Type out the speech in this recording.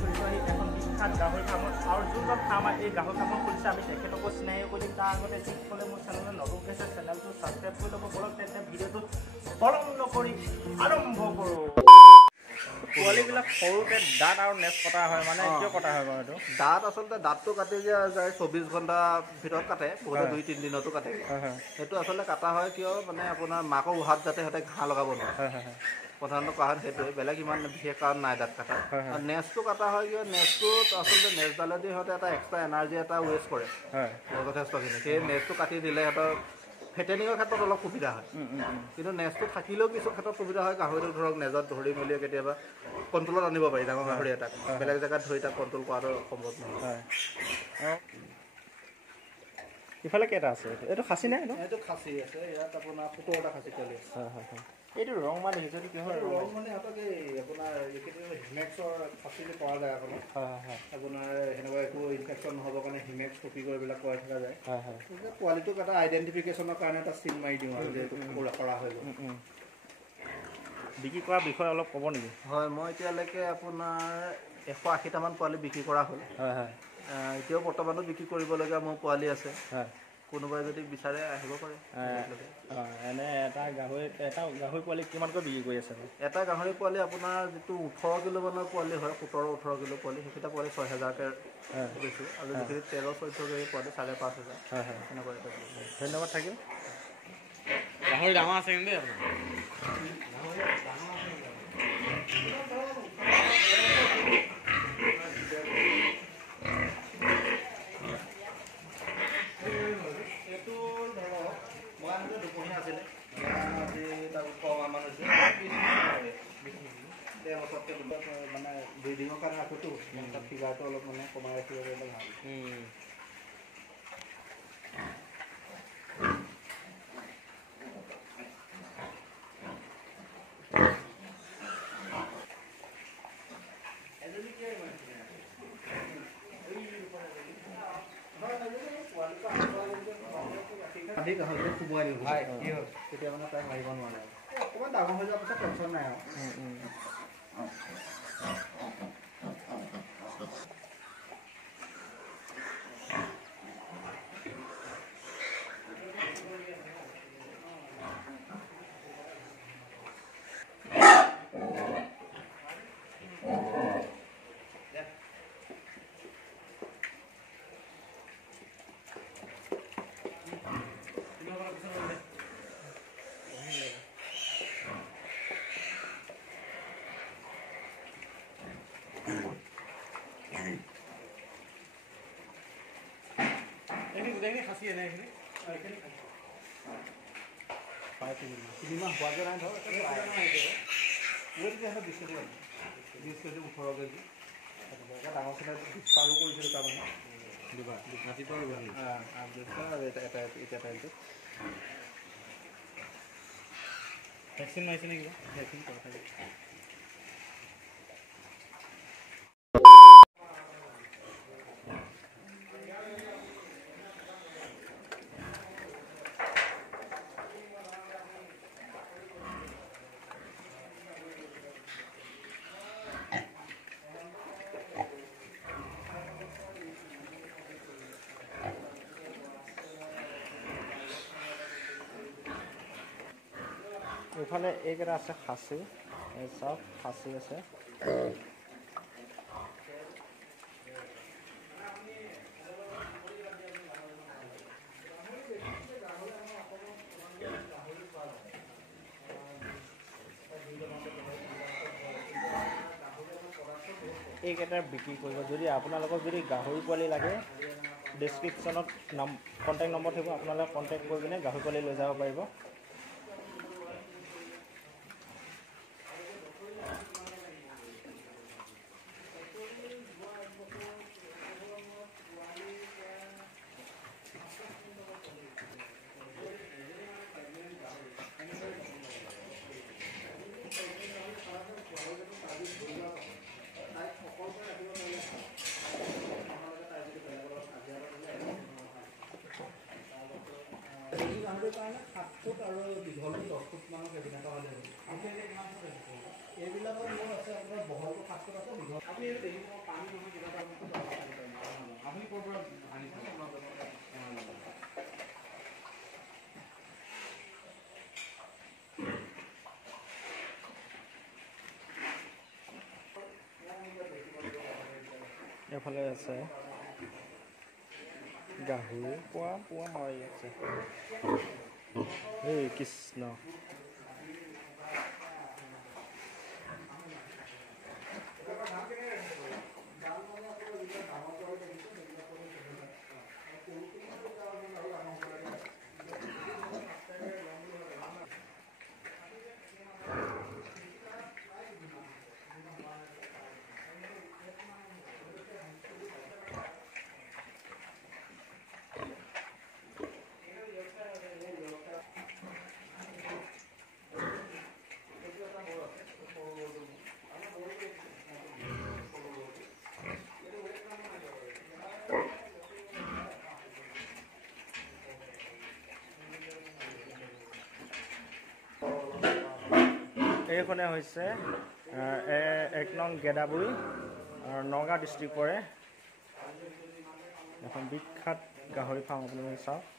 খুলিছে এখন বিখ্যাত গাহৰি ফাৰ্মত আৰু যোনজন ফাৰ্মাৰ এই গাহৰি ফাৰ্মত খুলিছে আমি তেখেতকো চিনাকি কৰিম তাৰ আগতে যিসকলে মোৰ চেনেলত নতুনকৈ আছে চেনেলটো ছাবস্ক্ৰাইব কৰি ল'ব বলক তেন্তে ভিডিঅ'টো পলম নকৰি আৰম্ভ কৰোঁ পোৱালিবিলাক সৰুতে দাঁত আৰু নেচ কটা হয় মানে কিয় কটা হয় বাৰু এইটো দাঁত আচলতে দাঁতটো কাটি দিয়া যায় 24 ঘণ্টা ভিতৰত কাটে বহুতে 2-3 দিনতো কাটে সেইটো আচলতে কাটা হয় কিয় মানে আপোনাৰ মাকৰ উহাত যাতে সিহঁতে ঘাঁহ লগাব নোৱাৰে প্ৰধানতঃ কাৰণ সেইটোৱে বেলেগ ইমান বিশেষ কাৰণ নাই দাঁত কাটা আৰু নেচটো কাটা হয় কিয় নেচটোত আচলতে নেচডালেদি সিহঁতে এটা এক্সট্ৰা এনাৰ্জি এটা ৱেষ্ট কৰে যথেষ্টখিনি সেই নেচটো কাটি দিলে সিহঁতৰ ফেটেনিঙৰ ক্ষেত্ৰত অলপ সুবিধা হয় কিন্তু নেচটো থাকিলেও কিছু ক্ষেত্ৰত সুবিধা হয় গাহৰিটো ধৰক নেজত ধৰি মেলি কেতিয়াবা কণ্ট্ৰলত আনিব পাৰি ডাঙৰ গাহৰি এটাক বেলেগ জেগাত ধৰি তাক কণ্ট্ৰল কৰাটো সম্ভৱ নহয় ইফালে কেইটা আছে এইটো খাচী নাই এইটো খাচী আছে ইয়াত আপোনাৰ 17টা খাচী পোৱালি আছে এইটো ৰং মানে দেখিছোঁ কি হয় ৰং মানে সিহঁতক এই আপোনাৰ হিমেক্সৰ খাচী পোৱা যায় আপোনাৰ সেনেকুৱা একো ইনফেকশ্যন নহ'বৰ কাৰণে হিমেক্স কপি এইবিলাক কৰাই থকা যায় পোৱালিটোক এটা আইডেণ্টিফিকেশ্যনৰ কাৰণে এটা চিন মাৰি দিওঁ আৰু যিহেতু কৰা হৈ গ'ল বিক্ৰী কৰাৰ বিষয়ে অলপ ক'ব নেকি হয় মই এতিয়ালৈকে আপোনাৰ 180টামান পোৱালি বিক্ৰী কৰা হ'ল এতিয়াও বৰ্তমানো বিক্ৰী কৰিবলগীয়া মোৰ পোৱালি আছে কোনোবাই যদি বিচাৰে আহিব পাৰে এনে এটা গাহৰি পোৱালি কিমানকৈ বিক্ৰী কৰি আছে এটা গাহৰি পোৱালি আপোনাৰ যিটো 18 কিলোমানৰ পোৱালি হয় 17-18 কিলো পোৱালি সেইকেইটা পোৱালি 6000কৈ দিছোঁ আৰু যিখিনি 13-14 কেজি পোৱালি 5500 এনেকুৱা ধন্যবাদ থাকিল গাহৰি ডাঙৰ আছে কিন্তু আপোনাৰ মানে ব্ৰিডিঙৰ কাৰণে ৰাখোঁতো ফিগাৰটো অলপ মানে কমাই ৰাখিব পাৰিলে ভাল গাহৰিটো সোমোৱাই দিব তেতিয়া মানে তাই মাৰিব নোৱাৰে অকণমান ডাঙৰ হৈ যোৱাৰ পিছত টেনশ্যন নাই আৰু খাচী এনে এইখিনি তিনিমাহ হোৱাকৈ নাই ধৰক 20 কেজি 18 কেজি ডাঙৰ খেলা বিস্তাৰো কৰিছিলোঁ তাৰমানে ভেকচিন মাৰিছে নেকি ভেকচিন কৰা থাকে এইফালে এইকেইটা আছে খাচী এই চব খাচী আছে এইকেইটাৰ বিক্ৰী কৰিব যদি আপোনালোকক যদি গাহৰি পোৱালি লাগে ডেছক্ৰিপশ্যনত কণ্টেক্ট নম্বৰ থাকিব আপোনালোকে কণ্টেক্ট কৰি কিনে গাহৰি পোৱালি লৈ যাব পাৰিব কাৰণে 7 ফুট আৰু দীঘলটো 10 ফুট মানৰ কেবিনেট হ'লে এইবিলাকৰ মোৰ আছে আপোনাৰ বহলটো 7 ফুট আছে দীঘল আপুনি ক'ৰ পৰা আনিছে? এফালে আছে গাহৰি পোৱা পোৱা মাৰি আছে এই কৃষ্ণ এইখনে হৈছে 1 নং গেদাবুৰি আৰু নগাঁও ডিষ্ট্ৰিক্ট পৰে এখন বিখ্যাত গাহৰি ফাৰ্ম আপোনালোকে চাওক